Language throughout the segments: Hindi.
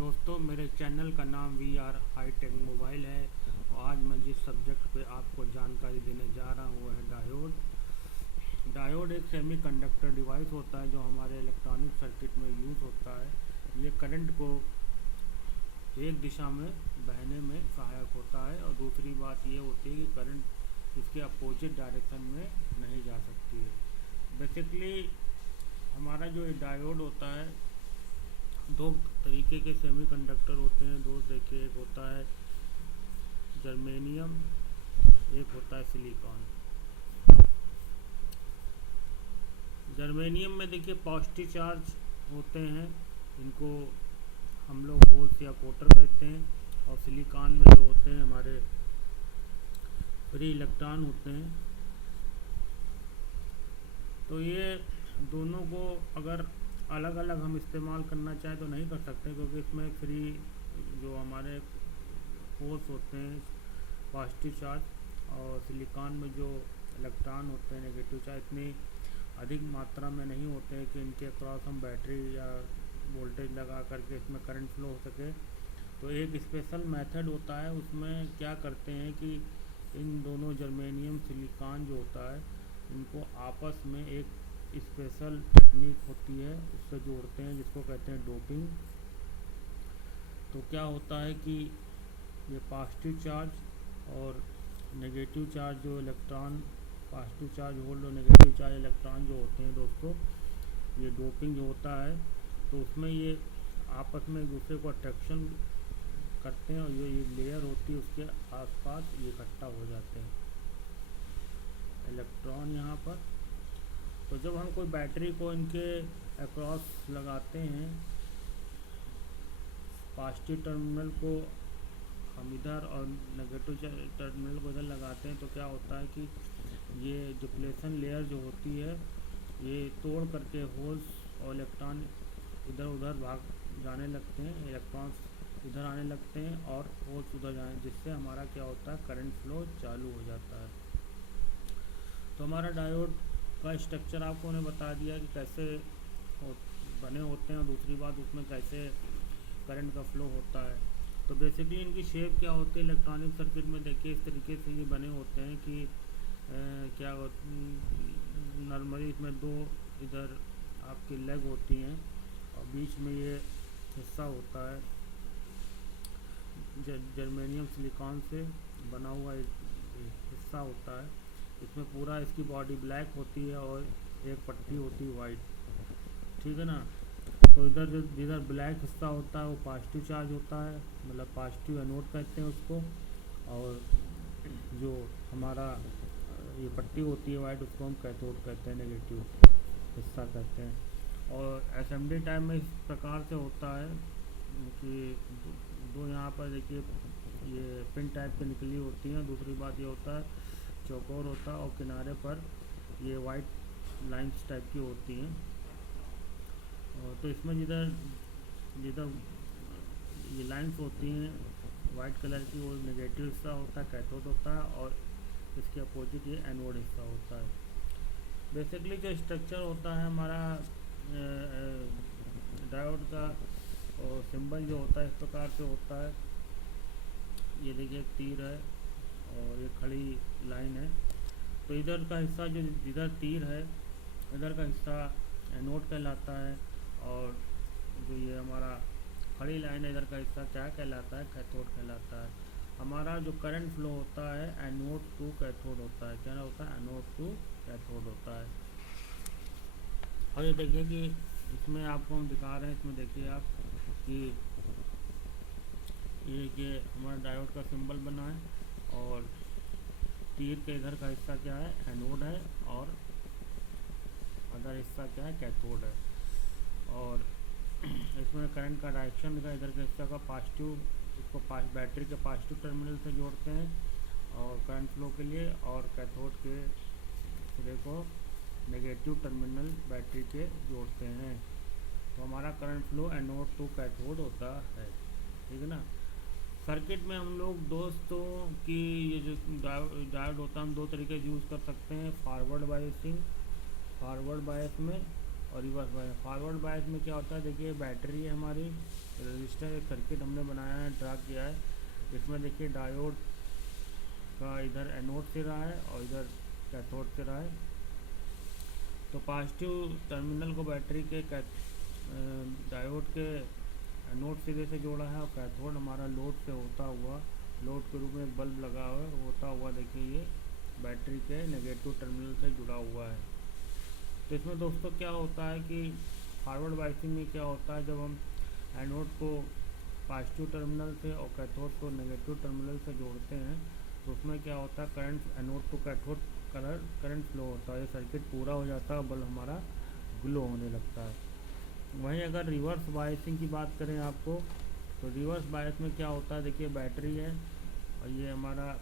दोस्तों, मेरे चैनल का नाम वी आर हाईटेक मोबाइल है और आज मैं जिस सब्जेक्ट पे आपको जानकारी देने जा रहा हूँ वो है डायोड। डायोड एक सेमीकंडक्टर डिवाइस होता है जो हमारे इलेक्ट्रॉनिक सर्किट में यूज़ होता है। ये करंट को एक दिशा में बहने में सहायक होता है और दूसरी बात ये होती है कि करंट इसके अपोजिट डायरेक्शन में नहीं जा सकती है। बेसिकली हमारा जो डायोड होता है, दो तरीके के सेमीकंडक्टर होते हैं। दो देखिए, एक होता है जर्मेनियम, एक होता है सिलिकॉन। जर्मेनियम में देखिए पॉजिटिव चार्ज होते हैं, इनको हम लोग होल्स या कोटर कहते हैं। और सिलिकॉन में जो होते हैं हमारे फ्री इलेक्ट्रॉन होते हैं। तो ये दोनों को अगर अलग अलग हम इस्तेमाल करना चाहें तो नहीं कर सकते, क्योंकि इसमें फ्री जो हमारे होल्स होते हैं पॉजिटिव चार्ज और सिलिकॉन में जो इलेक्ट्रॉन होते हैं नेगेटिव चार्ज इतनी अधिक मात्रा में नहीं होते हैं कि इनके क्रॉस हम बैटरी या वोल्टेज लगा करके इसमें करंट फ्लो हो सके। तो एक स्पेशल मेथड होता है, उसमें क्या करते हैं कि इन दोनों जर्मेनियम सिलिकॉन जो होता है इनको आपस में एक स्पेशल टेक्निक होती है उससे जोड़ते हैं, जिसको कहते हैं डोपिंग। तो क्या होता है कि ये पॉजिटिव चार्ज और नेगेटिव चार्ज जो इलेक्ट्रॉन, पॉजिटिव चार्ज होल्ड और नेगेटिव चार्ज इलेक्ट्रॉन जो होते हैं दोस्तों, ये डोपिंग जो होता है तो उसमें ये आपस में एक दूसरे को अट्रैक्शन करते हैं और ये लेयर होती है उसके आसपास ये इकट्ठा हो जाते हैं इलेक्ट्रॉन यहाँ पर। तो जब हम कोई बैटरी को इनके अक्रॉस लगाते हैं, पॉजिटिव टर्मिनल को हम इधर और नेगेटिव टर्मिनल को इधर लगाते हैं, तो क्या होता है कि ये डिप्लेशन लेयर जो होती है ये तोड़ करके होल्स और इलेक्ट्रॉन इधर उधर भाग जाने लगते हैं, इलेक्ट्रॉन्स इधर आने लगते हैं और होल्स उधर जाने, जिससे हमारा क्या होता है करंट फ्लो चालू हो जाता है। तो हमारा डायोड का स्ट्रक्चर आपको उन्हें बता दिया कि कैसे हो, बने होते हैं और दूसरी बात उसमें कैसे करंट का फ्लो होता है। तो बेसिकली इनकी शेप क्या होती है इलेक्ट्रॉनिक सर्किट में, देखिए इस तरीके से ये बने होते हैं कि क्या नॉर्मली इसमें दो इधर आपकी लेग होती हैं और बीच में ये हिस्सा होता है जर्मेनियम सिलिकॉन से बना हुआ एक हिस्सा होता है। इसमें पूरा इसकी बॉडी ब्लैक होती है और एक पट्टी होती है वाइट, ठीक है ना। तो इधर जो जिधर ब्लैक हिस्सा होता है वो पॉजिटिव चार्ज होता है, मतलब पॉजिटिव एनोड कहते हैं उसको। और जो हमारा ये पट्टी होती है वाइट उसको हम कैथोड कहते हैं, नेगेटिव हिस्सा कहते हैं। और असेंबली टाइम में इस प्रकार से होता है कि दो यहाँ पर देखिए ये पिन टाइप की निकली होती हैं। दूसरी बात ये होता है चौकोर होता है और किनारे पर ये वाइट लाइंस टाइप की होती हैं। और तो इसमें जिधर जिधर ये लाइंस होती हैं वाइट कलर की वो नेगेटिव हिस्सा होता है, कैथोड होता है, और इसके अपोजिट ये एनोड हिस्सा होता है। बेसिकली जो स्ट्रक्चर होता है हमारा डायोड का और सिंबल जो होता है इस प्रकार से होता है। ये देखिए एक तीर है और ये खड़ी लाइन है। तो इधर का हिस्सा जो जिधर तीर है इधर का हिस्सा एनोड कहलाता है, और जो ये हमारा खड़ी लाइन है इधर का हिस्सा क्या कहलाता है, कैथोड कहलाता है। हमारा जो करंट फ्लो होता है एनोड टू कैथोड होता है। क्या होता है, एनोड टू कैथोड होता है। और ये देखिए कि इसमें आपको हम दिखा रहे हैं, इसमें देखिए आप कि ये हमारा डायोड का सिंबल बना है और तीर के इधर का हिस्सा क्या है, एनोड है, और अदर हिस्सा क्या है, कैथोड है। और इसमें करंट का डायरेक्शन का इधर के हिस्सा का पॉजिटिव, इसको बैटरी के पॉजिटिव टर्मिनल से जोड़ते हैं और करंट फ्लो के लिए, और कैथोड के सिरे को नेगेटिव टर्मिनल बैटरी के जोड़ते हैं। तो हमारा current flow anode to cathode होता है, ठीक है ना। सर्किट में हम लोग दोस्तों की ये जो डायोड होता है हम दो तरीके से यूज़ कर सकते हैं, फॉरवर्ड बायसिंग, फॉरवर्ड बायस में और रिवर्स बायस। फॉरवर्ड बायस में क्या होता है, देखिए बैटरी है हमारी, रजिस्टर एक सर्किट हमने बनाया है, ड्रा किया है। इसमें देखिए डायोड का इधर एनोड से रहा है और इधर कैथोड से रहा है। तो पॉजिटिव टर्मिनल को बैटरी के डायोड के एनोड सिरे से जोड़ा है और कैथोड हमारा लोड से होता हुआ, लोड के रूप में एक बल्ब लगा हुआ है, होता हुआ देखिए ये बैटरी के नेगेटिव टर्मिनल से जुड़ा हुआ है। तो इसमें दोस्तों क्या होता है कि फॉरवर्ड बायसिंग में क्या होता है, जब हम एनोड को पॉजिटिव टर्मिनल से और कैथोड को नेगेटिव टर्मिनल से जोड़ते हैं तो उसमें क्या होता है, current anode to cathode current flow होता है, ये सर्किट पूरा हो जाता है, बल्ब हमारा ग्लो होने लगता है। वहीं अगर रिवर्स बायसिंग की बात करें आपको, तो रिवर्स बायस में क्या होता है, देखिए बैटरी है और ये हमारा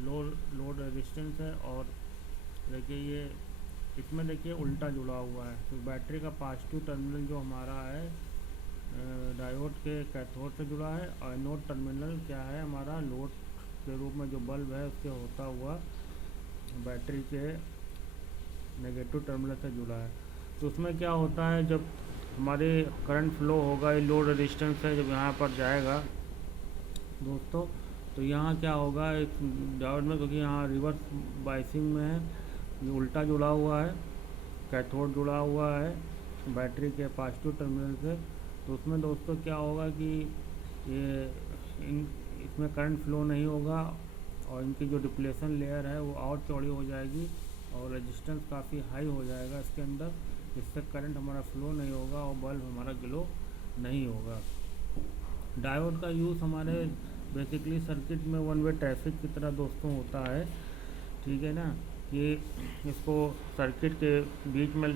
लोड रेजिस्टेंस है और देखिए ये इसमें देखिए उल्टा जुड़ा हुआ है। तो बैटरी का पॉजिटिव टर्मिनल जो हमारा है डायोड के कैथोड से जुड़ा है और एनोड टर्मिनल क्या है हमारा लोड के रूप में जो बल्ब है उसके होता हुआ बैटरी के नेगेटिव टर्मिनल से जुड़ा है। तो उसमें क्या होता है, जब हमारे करंट फ्लो होगा, ये लोड रेजिस्टेंस है, जब यहाँ पर जाएगा दोस्तों तो यहाँ क्या होगा एक डायोड में, क्योंकि यहाँ रिवर्स बायसिंग में है, ये उल्टा जुड़ा हुआ है, कैथोड जुड़ा हुआ है बैटरी के पॉजिटिव टर्मिनल से। तो उसमें दोस्तों क्या होगा कि ये इसमें करंट फ्लो नहीं होगा और इनकी जो डिप्लेशन लेयर है वो और चौड़ी हो जाएगी और रेजिस्टेंस काफ़ी हाई हो जाएगा इसके अंदर, जिससे करंट हमारा फ्लो नहीं होगा और बल्ब हमारा ग्लो नहीं होगा। डायोड का यूज़ हमारे बेसिकली सर्किट में वन वे ट्रैफिक की तरह दोस्तों होता है, ठीक है ना, कि इसको सर्किट के बीच में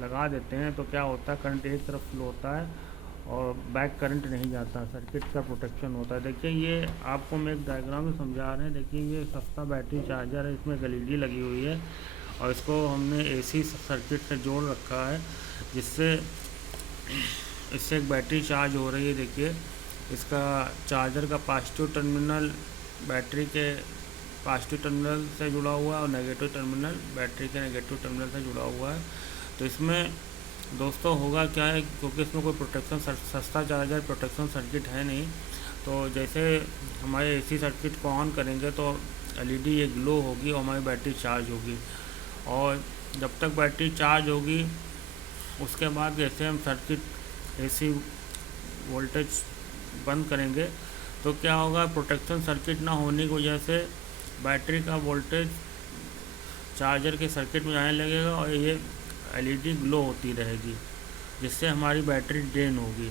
लगा देते हैं तो क्या होता है, करंट एक तरफ फ्लो होता है और बैक करंट नहीं जाता, सर्किट का प्रोटेक्शन होता है। देखिए ये आपको मैं एक डायग्राम में समझा रहे हैं, देखिए ये सस्ता बैटरी चार्जर है, इसमें LED लगी हुई है और इसको हमने AC सर्किट से जोड़ रखा है, जिससे इससे एक बैटरी चार्ज हो रही है। देखिए इसका चार्जर का पॉजिटिव टर्मिनल बैटरी के पॉजिटिव टर्मिनल से जुड़ा हुआ है और नेगेटिव टर्मिनल बैटरी के नेगेटिव टर्मिनल से जुड़ा हुआ है। तो इसमें दोस्तों होगा क्या है, क्योंकि इसमें कोई प्रोटेक्शन सस्ता चार्जर प्रोटेक्शन सर्किट है नहीं, तो जैसे हमारे AC सर्किट को ऑन करेंगे तो LED ये ग्लो होगी और हमारी बैटरी चार्ज होगी, और जब तक बैटरी चार्ज होगी उसके बाद जैसे हम सर्किट AC वोल्टेज बंद करेंगे तो क्या होगा, प्रोटेक्शन सर्किट ना होने की वजह से बैटरी का वोल्टेज चार्जर के सर्किट में जाने लगेगा और ये LED ग्लो होती रहेगी, जिससे हमारी बैटरी ड्रेन होगी।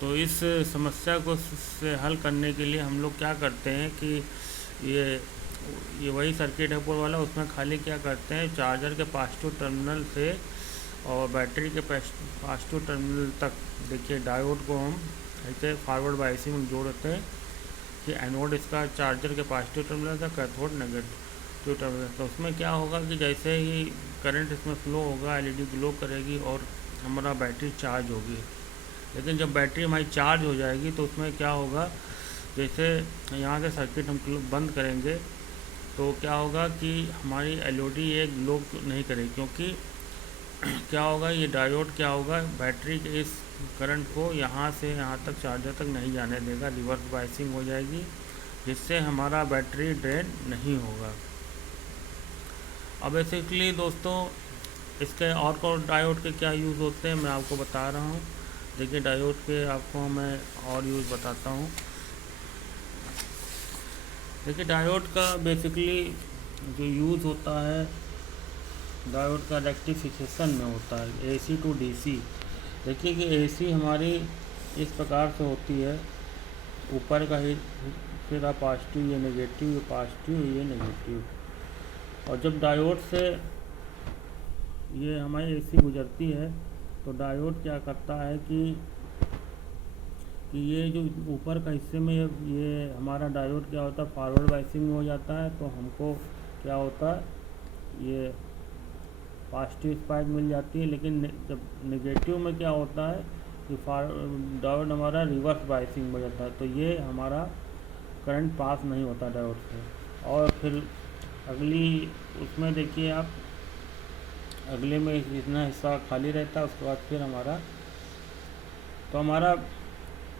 तो इस समस्या को से हल करने के लिए हम लोग क्या करते हैं कि ये वही सर्किट है ऊपर वाला, उसमें खाली क्या करते हैं, चार्जर के पॉजिटिव टर्मिनल से और बैटरी के पॉजिटिव टर्मिनल तक देखिए डायोड को हम ऐसे फॉरवर्ड बायसिंग में जोड़ते हैं कि एनोड इसका चार्जर के पॉजिटिव टर्मिनल था, कैथोड नेगेटिव टर्मिनल। तो उसमें क्या होगा कि जैसे ही करंट इसमें फ्लो होगा LED ग्लो करेगी और हमारा बैटरी चार्ज होगी। लेकिन जब बैटरी हमारी चार्ज हो जाएगी तो उसमें क्या होगा, जैसे यहाँ से सर्किट हम बंद करेंगे तो क्या होगा कि हमारी LED ये ग्लो नहीं करेगी, क्योंकि क्या होगा, ये डायोड क्या होगा, बैटरी के इस करंट को यहाँ से यहाँ तक चार्जर तक नहीं जाने देगा, रिवर्स बायसिंग हो जाएगी, जिससे हमारा बैटरी ड्रेन नहीं होगा। अब बेसिकली दोस्तों इसके और डायोड के क्या यूज़ होते हैं मैं आपको बता रहा हूँ। देखिए डायोड के आपको मैं और यूज़ बताता हूँ। देखिए डायोड का बेसिकली जो यूज़ होता है, डायोड का रेक्टिफिकेशन में होता है, AC टू DC। देखिए कि AC हमारी इस प्रकार से होती है, ऊपर का हिस्सा पॉजिटिव, ये नेगेटिव, ये पॉजिटिव, ये नेगेटिव, और जब डायोड से ये हमारी AC गुजरती है तो डायोड क्या करता है कि ये जो ऊपर का हिस्से में ये हमारा डायोड क्या होता है, फॉरवर्ड बायसिंग में हो जाता है, तो हमको क्या होता है, ये पॉजिटिव स्पाइक मिल जाती है। लेकिन जब नेगेटिव में क्या होता है कि डायोड हमारा रिवर्स बायसिंग में हो जाता है, तो ये हमारा करंट पास नहीं होता डायोड से। और फिर अगली उसमें देखिए आप, अगले में जितना हिस्सा खाली रहता है उसके बाद फिर हमारा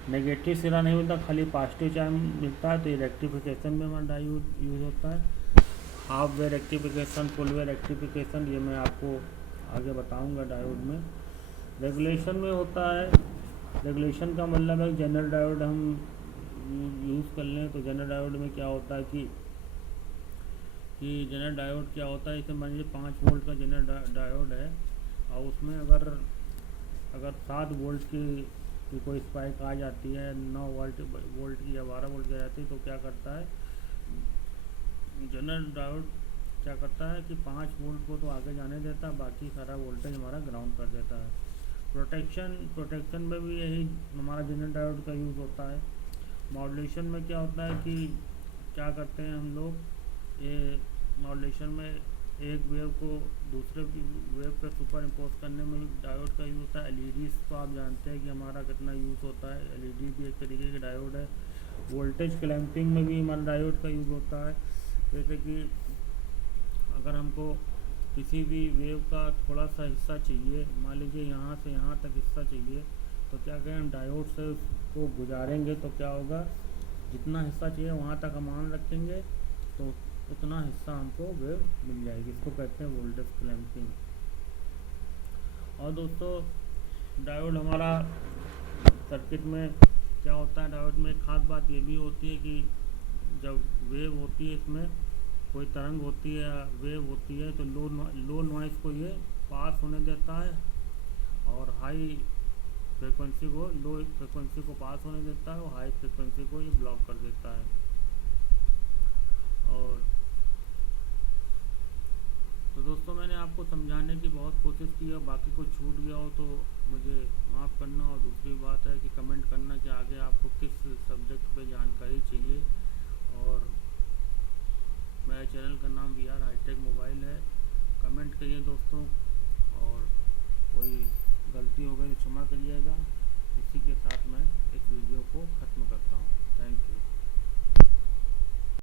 नेगेटिव सिरा नहीं मिलता, खाली पॉजिटिव चार्ज मिलता है, तो ये रेक्टिफिकेशन में हमारा डायोड यूज़ होता है। हाफ वे रेक्टिफिकेशन, फुल वे रेक्टिफिकेशन, ये मैं आपको आगे बताऊंगा डायोड में। रेगुलेशन में होता है, रेगुलेशन का मतलब है जनरल डायोड हम यूज़ कर लें तो जनरल डायोड में क्या होता है कि जनरल डायोड क्या होता है, इसे मान लीजिए 5 वोल्ट का जनरल डायोड है और उसमें अगर अगर 7 वोल्ट की कोई स्पाइक आ जाती है, 9 वोल्ट की या 12 वोल्ट की आ जाती है, तो क्या करता है जनरल डायोड, क्या करता है कि 5 वोल्ट को तो आगे जाने देता है, बाकी सारा वोल्टेज हमारा ग्राउंड कर देता है। प्रोटेक्शन में भी यही हमारा जनरल डायोड का यूज़ होता है। मॉड्यूलेशन में क्या होता है कि क्या करते हैं हम लोग, ये मॉड्यूलेशन में एक वेव को दूसरे वेव पे सुपर इम्पोज करने में भी डायोड का यूज़ होता है। एलईडीज़ तो आप जानते हैं कि हमारा कितना यूज़ होता है, एलईडी भी एक तरीके के डायोड है। वोल्टेज क्लैंपिंग में भी हमारा डायोड का यूज़ होता है। जैसे कि अगर हमको किसी भी वेव का थोड़ा सा हिस्सा चाहिए, मान लीजिए यहाँ से यहाँ तक हिस्सा चाहिए, तो क्या करें, हम डायोड से उसको गुजारेंगे तो क्या होगा, जितना हिस्सा चाहिए वहाँ तक हम ऑन रखेंगे तो उतना हिस्सा हमको वेव मिल जाएगी। इसको कहते हैं वोल्टेज क्लैंपिंग। और दोस्तों डायोड हमारा सर्किट में क्या होता है, डायोड में एक खास बात ये भी होती है कि जब वेव होती है, इसमें कोई तरंग होती है या वेव होती है, तो लो नॉइज़ को ये पास होने देता है और हाई फ्रिक्वेंसी को, लो फ्रिक्वेंसी को पास होने देता है और हाई फ्रिक्वेंसी को ये ब्लॉक कर देता है। और तो दोस्तों मैंने आपको समझाने की बहुत कोशिश की है, बाकी कुछ छूट गया हो तो मुझे माफ़ करना। और दूसरी बात है कि कमेंट करना कि आगे आपको किस सब्जेक्ट पे जानकारी चाहिए। और मेरे चैनल का नाम VR हाईटेक मोबाइल है। कमेंट करिए दोस्तों, और कोई गलती हो गई तो क्षमा करिएगा। इसी